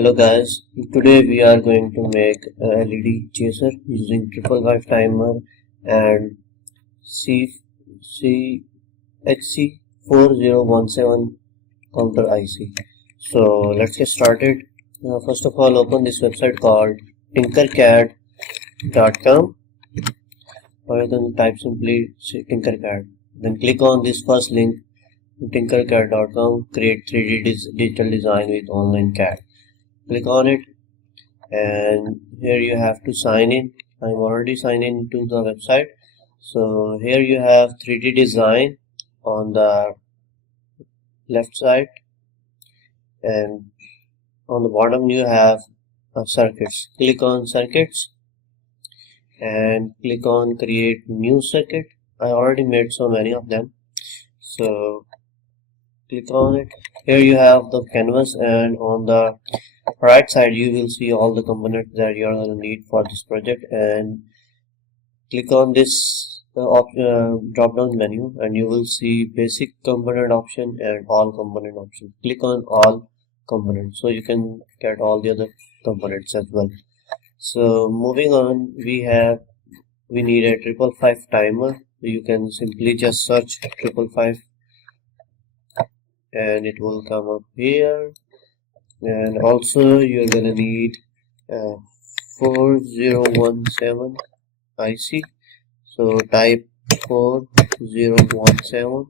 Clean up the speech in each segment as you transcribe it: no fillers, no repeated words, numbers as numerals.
Hello guys, today we are going to make a LED chaser using 555 timer and CHC4017 counter IC. So let's get started. First of all, open this website called tinkercad.com, or you can type simply tinkercad. Then click on this first link, tinkercad.com, create 3D digital design with online CAD. Click on it, and here you have to sign in. I'm already signed in to the website. So here you have 3D design on the left side, and on the bottom you have circuits. Click on circuits and click on create new circuit. I already made so many of them, so click on it. Here you have the canvas, and on the right side you will see all the components that you are going to need for this project, and click on this drop down menu and you will see basic component option and all component option. Click on all components so you can get all the other components as well. So moving on, we need a 555 timer. You can simply just search 555 and it will come up here. And also you're gonna need 4017 IC. So type 4017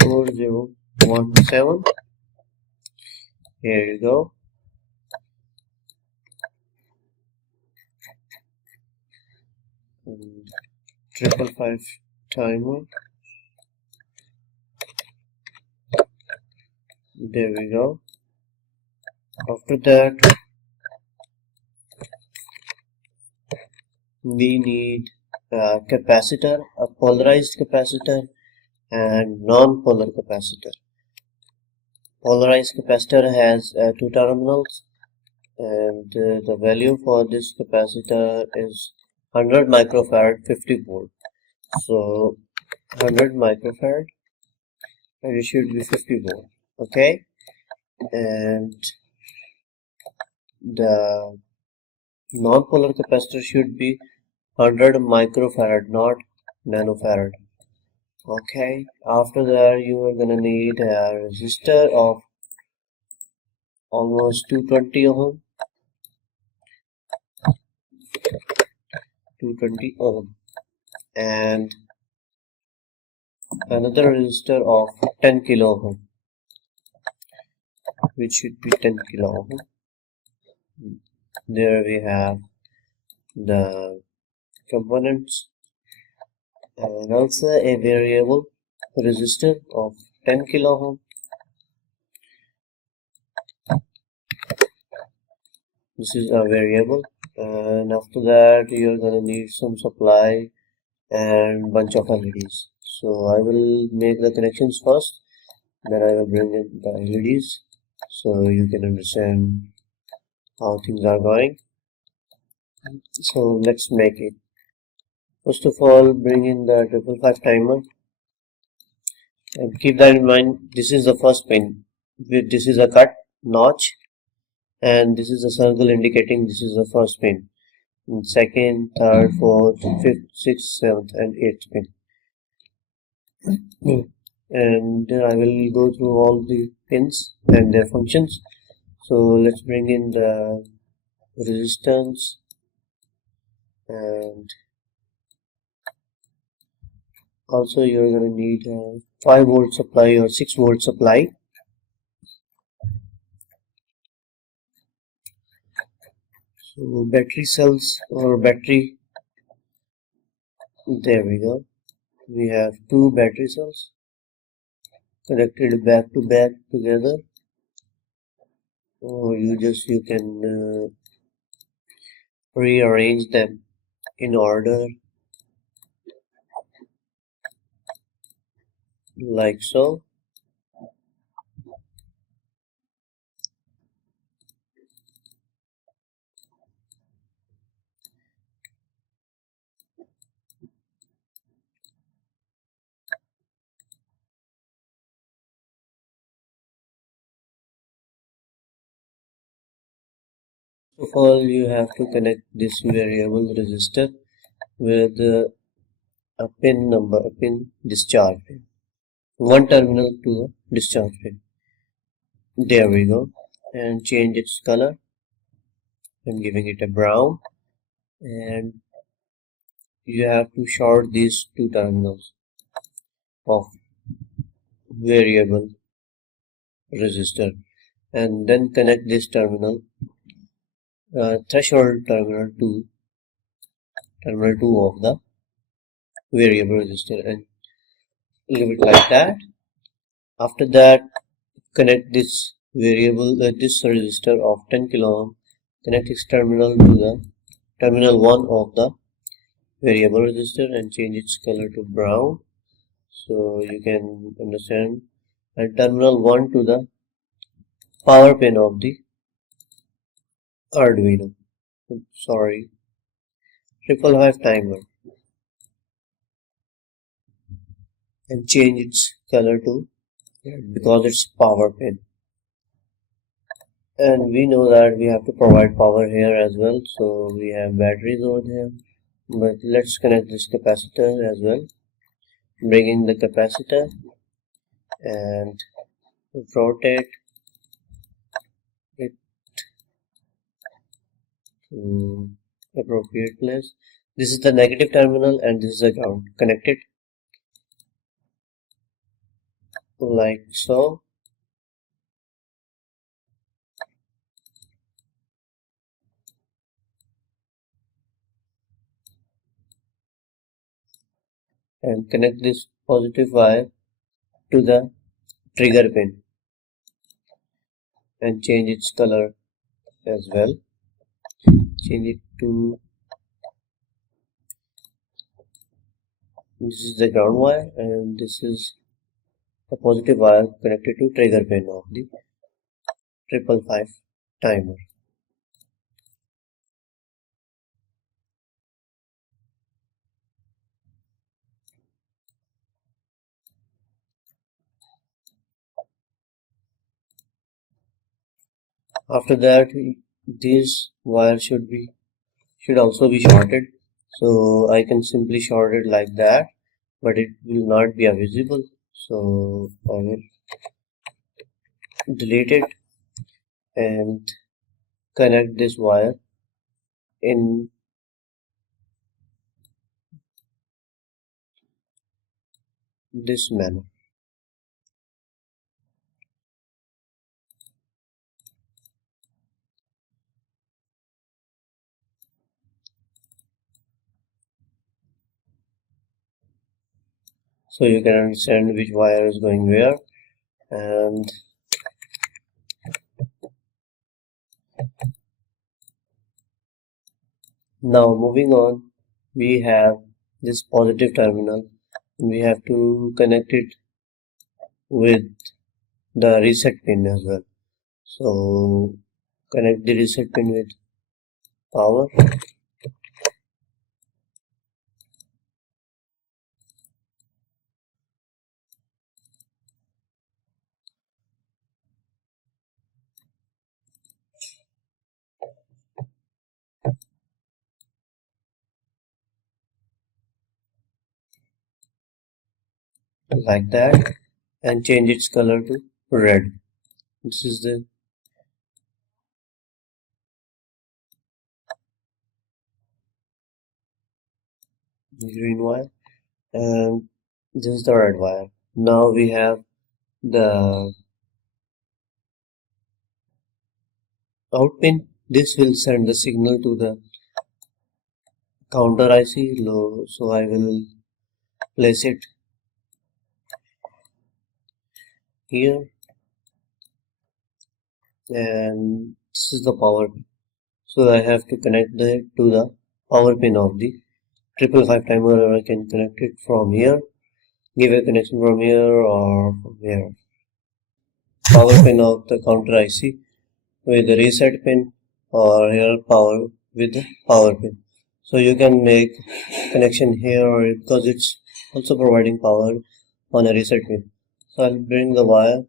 4017. Here you go. And 555 timer. There we go. After that, we need a capacitor, a polarized capacitor and non-polar capacitor. Polarized capacitor has two terminals, and the value for this capacitor is 100 microfarad 50 volt. So 100 microfarad, and it should be 50 volt. Okay, and the non-polar capacitor should be 100 microfarad, not nanofarad. Okay, after that you are gonna need a resistor of almost 220 ohm, 220 ohm, and another resistor of 10 kilo ohm, which should be 10 kilo ohm. There we have the components, and also a variable resistor of 10 kilo ohm. This is a variable, and after that you're gonna need some supply and bunch of LEDs. So I will make the connections first, then I will bring in the LEDs so you can understand how things are going. So let's make it. First of all, bring in the 555 timer, and keep that in mind. This is the first pin. This is a cut notch, and this is a circle indicating this is the first pin. And second, third, fourth, fifth, sixth, seventh, and eighth pin. And I will go through all the pins and their functions. So let's bring in the resistance, and also you're going to need a 5 volt supply or 6 volt supply. So battery cells or battery, there we go. We have 2 battery cells connected back to back together, or you can rearrange them in order like so. of all, you have to connect this variable resistor with a pin discharge pin. One terminal to the discharge pin. There we go. And change its color. I'm giving it a brown. And you have to short these two terminals of variable resistor, and then connect this terminal threshold terminal to terminal 2 of the variable resistor, and leave it like that. After that, connect this this resistor of 10 kilo ohm, connect its terminal to the terminal 1 of the variable resistor and change its color to brown, so you can understand, and terminal 1 to the power pin of the Arduino, 555 timer, and change its color to red because it's power pin. And we know that we have to provide power here as well, so we have batteries over there, but let's connect this capacitor as well. Bring in the capacitor and rotate it to appropriate place. This is the negative terminal and this is the ground. Connect it like so. And connect this positive wire to the trigger pin and change its color as well. Change it to, this is the ground wire and this is the positive wire connected to trigger pin of the 555 timer. After that, these wires should also be shorted, so I can simply short it like that, but it will not be visible, so I will delete it and connect this wire in this manner. So you can understand which wire is going where. And now moving on, we have this positive terminal. We have to connect it with the reset pin as well. So connect the reset pin with power. Like that, and change its color to red. This is the green wire and this is the red wire. Now we have the out pin. This will send the signal to the counter IC low, so I will place it here, and this is the power pin. So I have to connect it to the power pin of the 555 timer, or I can connect it from here, give a connection from here or from here. Power pin of the counter IC with the reset pin, or here power with the power pin. So you can make connection here because it's also providing power on a reset pin. So I'll bring the wire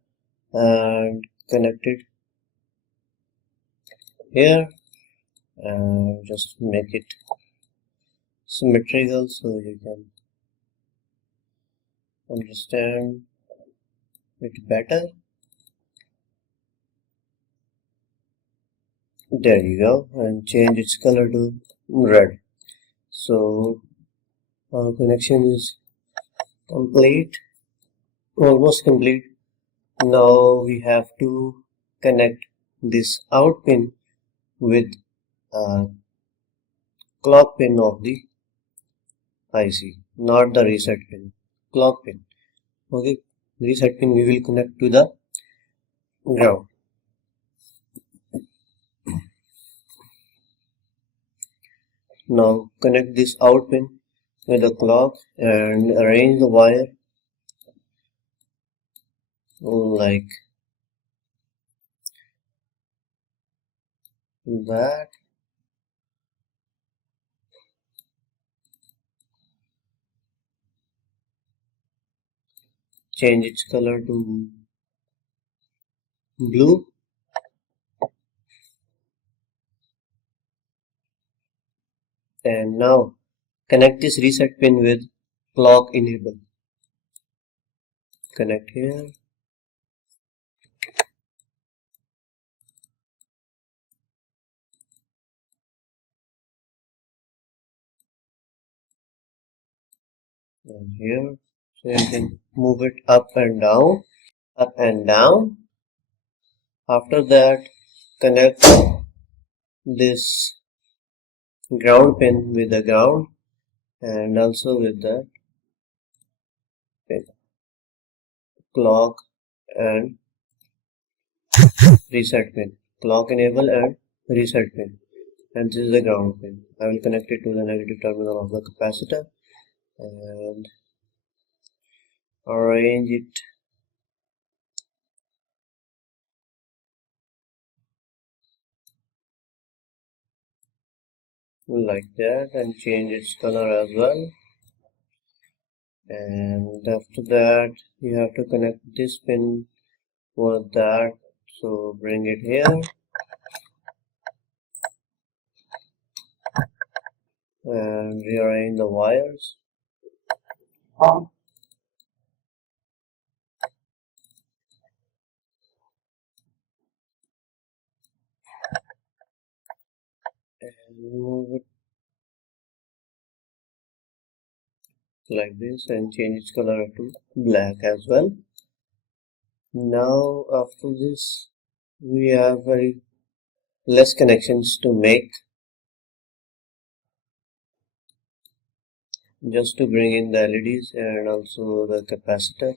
and connect it here and just make it symmetrical so you can understand it better. There you go, and change its color to red. So our connection is complete, almost complete. Now we have to connect this out pin with clock pin of the IC, not the reset pin, clock pin. Okay, reset pin we will connect to the ground. Now connect this out pin with the clock and arrange the wire like that. Change its color to blue. And now connect this reset pin with clock enable. Connect here. And here. So you can move it up and down, up and down. After that, connect this ground pin with the ground and also with the pin. Clock and reset pin. Clock enable and reset pin. And this is the ground pin. I will connect it to the negative terminal of the capacitor and arrange it like that and change its color as well. And after that you have to connect this pin with that, so bring it here and rearrange the wires. And move it like this and change its color to black as well. Now after this we have very less connections to make, just to bring in the LEDs and also the capacitor.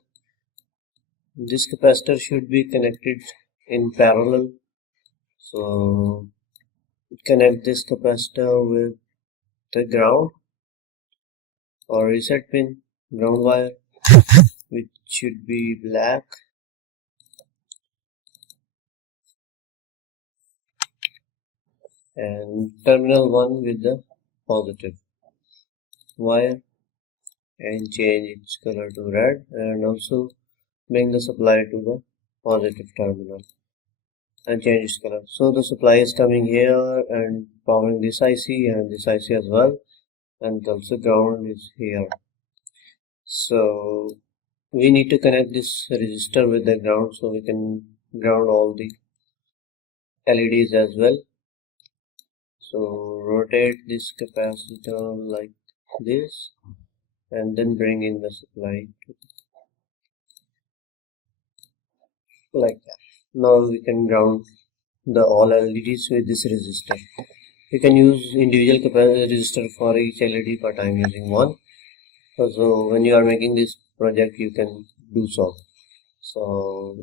This capacitor should be connected in parallel, so connect this capacitor with the ground or reset pin, ground wire, which should be black, and terminal 1 with the positive wire, and change its color to red and also bring the supply to the positive terminal and change its color. So the supply is coming here and powering this IC and this IC as well, and also ground is here. So we need to connect this resistor with the ground so we can ground all the LEDs as well. So rotate this capacitor like this and then bring in the supply like that. Now we can ground the all LEDs with this resistor. You can use individual resistor for each LED, but I am using one. So when you are making this project you can do so. So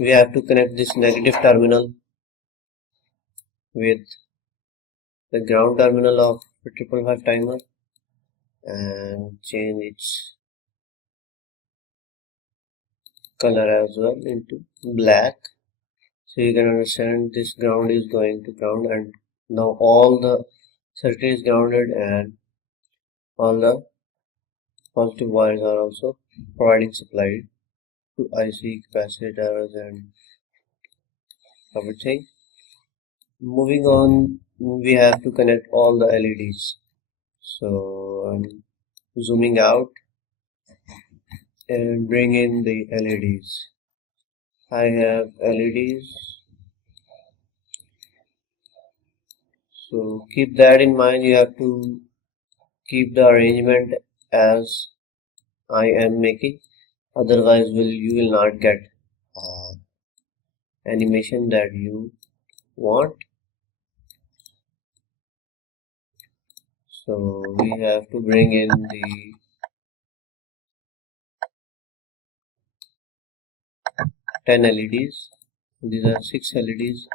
we have to connect this negative terminal with the ground terminal of 555 timer and change its color as well into black, so you can understand this ground is going to ground, and now all the circuit is grounded and all the positive wires are also providing supply to IC, capacitors and everything. Moving on we have to connect all the LEDs. So I'm zooming out and bring in the LEDs. I have LEDs, so keep that in mind. You have to keep the arrangement as I am making, otherwise you will not get animation that you want. So we have to bring in the 10 LEDs. These are 6 LEDs.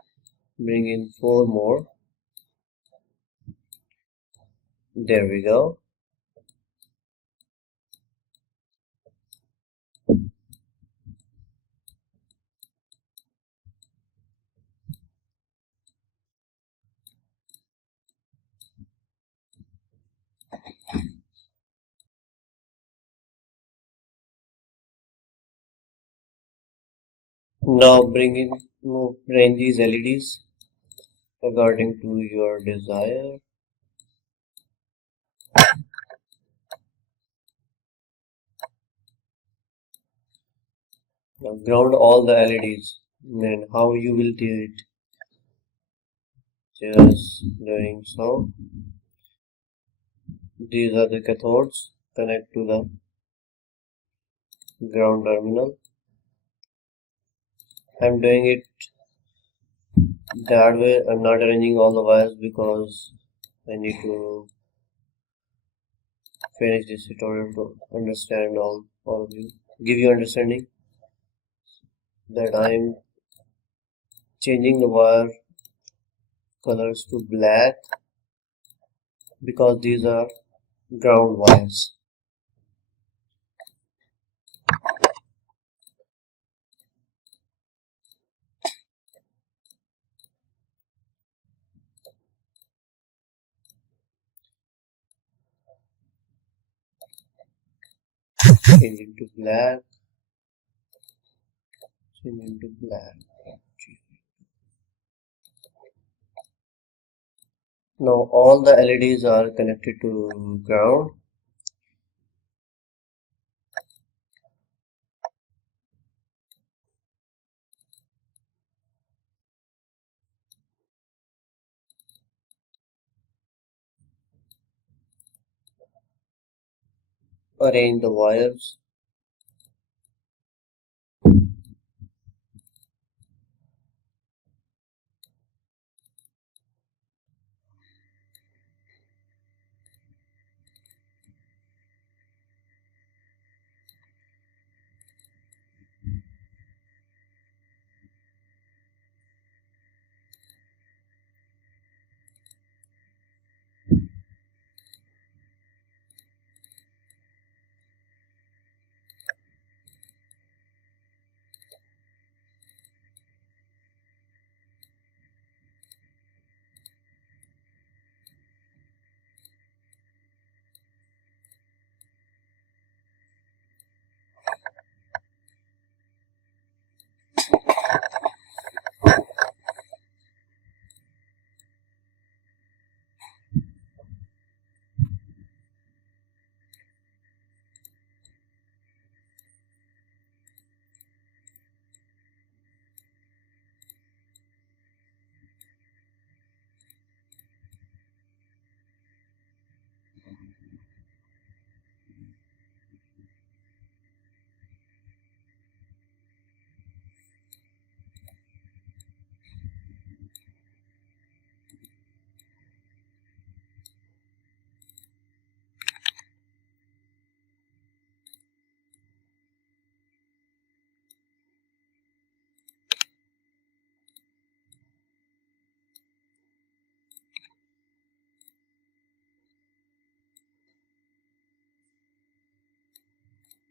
Bring in 4 more. There we go. Now bring these LEDs according to your desire. Now ground all the LEDs. And how you will do it? Just doing so. These are the cathodes. Connect to the ground terminal. I'm doing it that way. I'm not arranging all the wires because I need to finish this tutorial to understand all of you, give you understanding that I'm changing the wire colors to black because these are ground wires. Changing to black, changing to black. Now all the LEDs are connected to ground. Arrange the wires.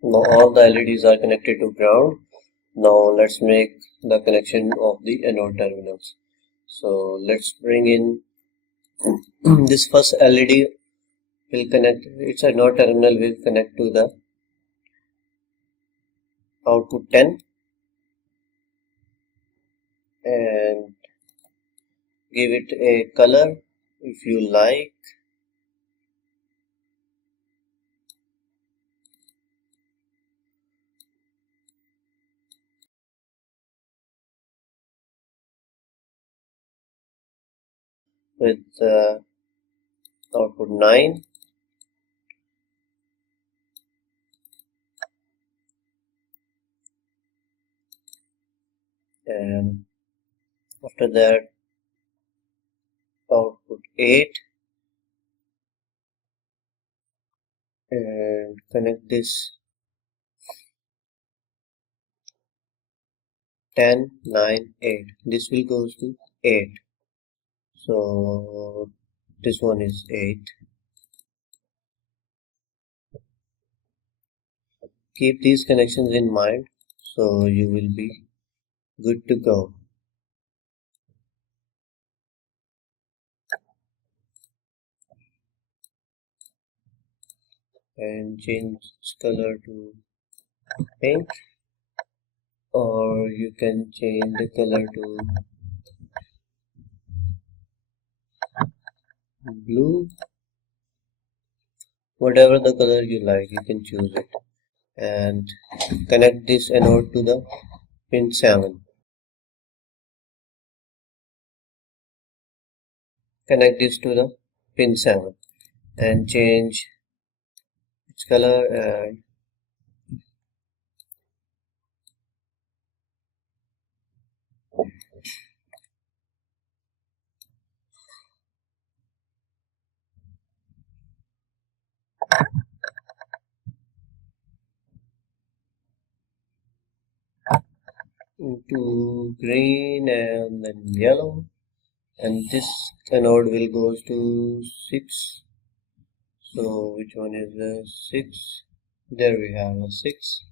Now all the LEDs are connected to ground. Now let's make the connection of the anode terminals. So let's bring in this first LED will connect, its anode terminal will connect to the output 10 and give it a color if you like. With output 9. And after that output 8, and connect this 10, 9, 8. This will goes to 8. So this one is 8. Keep these connections in mind so you will be good to go. And change color to pink, or you can change the color to blue. Whatever the color you like, you can choose it. And connect this anode to the pin 7. Connect this to the pin 7 and change its color and into green and then yellow. And this anode will goes to 6. So which one is the 6? There we have a 6.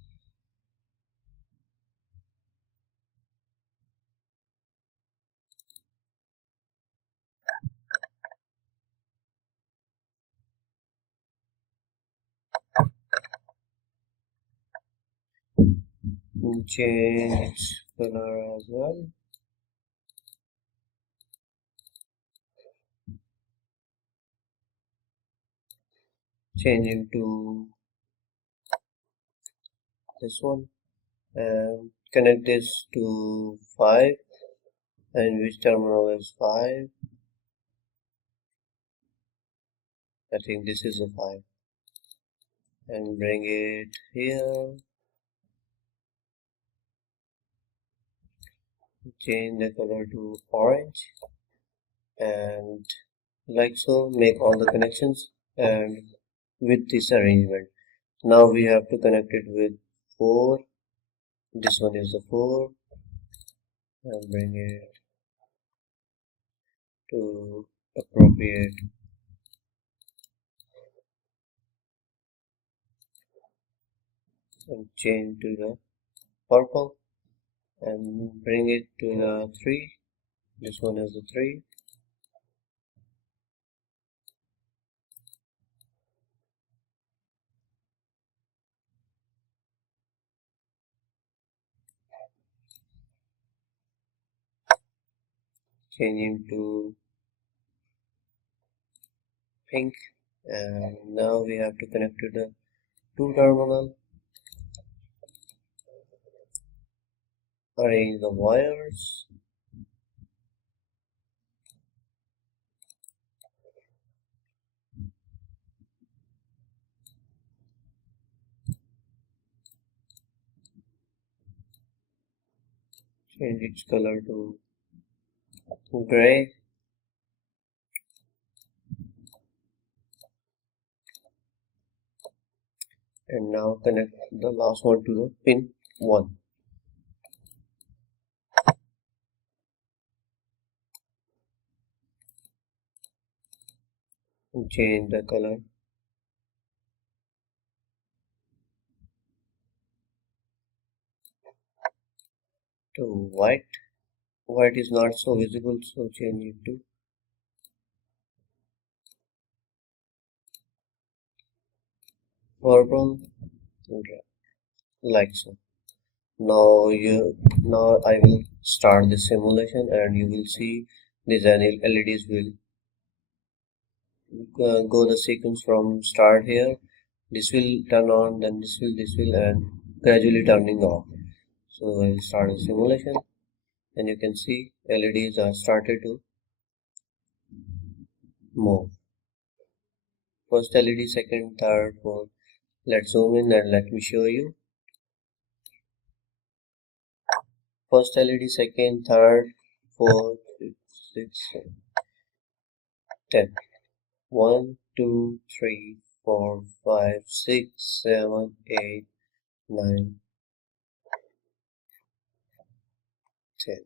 Change its color as well. Change into this one and connect this to 5, and which terminal is 5? I think this is a 5, and bring it here. Change the color to orange, and like so make all the connections and with this arrangement. Now we have to connect it with 4. This one is the 4, and bring it to appropriate and change to the purple and bring it to the 3. This one is the 3. Changing to pink, and now we have to connect to the 2 terminal. Arrange the wires. Change its color to gray. And now connect the last one to the pin 1. And change the color to white. White is not so visible, so change it to purple, like so. Now I will start the simulation and you will see these LEDs will go the sequence from start here. This will turn on, then this will, and gradually turning off. So I will start a simulation, and you can see LEDs are started to move. First LED, second, third, fourth. Let's zoom in and let me show you. First LED, second, third, fourth, fifth, sixth, 10. 1, 2, 3, 4, 5, 6, 7, 8, 9, 10.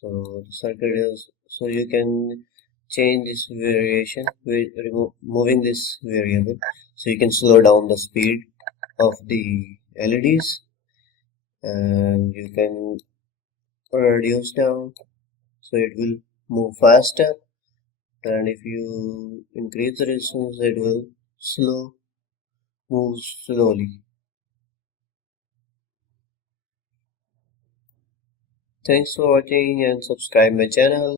So the circuit is, so you can change this variation with removing this variable. So you can slow down the speed of the LEDs, and you can reduce down so it will move faster, and if you increase the resistance it will move slowly. Thanks for watching and subscribe my channel.